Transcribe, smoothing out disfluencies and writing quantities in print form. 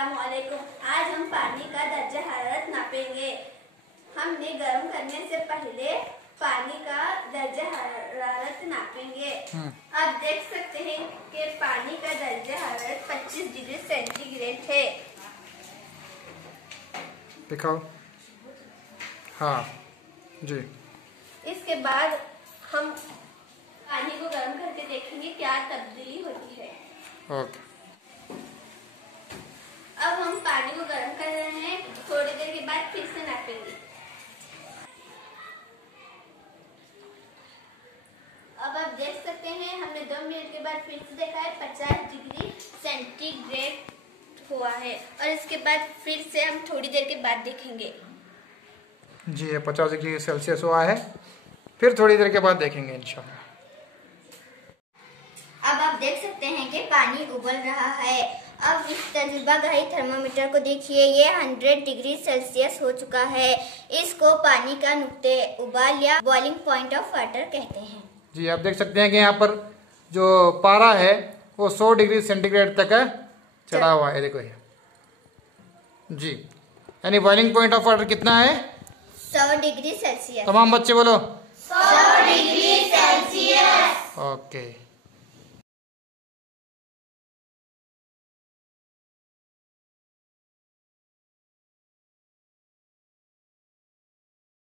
अस्सलामुअलैकुम। आज हम पानी का दर्जा हरारत नापेंगे। हमने गर्म करने से पहले पानी का दर्जा हरारत नापेंगे। आप देख सकते हैं कि पानी का दर्जा हरारत 25 डिग्री सेंटीग्रेड है। दिखाओ। हाँ जी। इसके बाद हम पानी को गर्म करके देखेंगे क्या तब्दीली होती है। ओके। अब हम पानी को गर्म कर रहे हैं, थोड़ी देर के बाद फिर से नापेंगे। अब आप देख सकते हैं हमने 2 मिनट के बाद फिर से देखा है 50 डिग्री सेंटीग्रेड हुआ है। और इसके बाद फिर से हम थोड़ी देर के बाद देखेंगे। जी 50 डिग्री सेल्सियस हुआ है, फिर थोड़ी देर के बाद देखेंगे इंशाल्लाह। अब आप देख सकते हैं कि पानी उबल रहा है। अब इस तजुर्बागाही थर्मामीटर को देखिए, ये 100 डिग्री सेल्सियस हो चुका है। इसको पानी का नुक्ते उबाल या बॉइलिंग पॉइंट ऑफ वाटर कहते हैं। जी आप देख सकते हैं कि यहाँ पर जो पारा है वो 100 डिग्री सेंटीग्रेड तक चढ़ा हुआ है। देखो ये जी, यानी बॉइलिंग पॉइंट ऑफ वाटर कितना है? 100 डिग्री सेल्सियस। तमाम बच्चे बोलो 100 डिग्री सेल्सियस। ओके।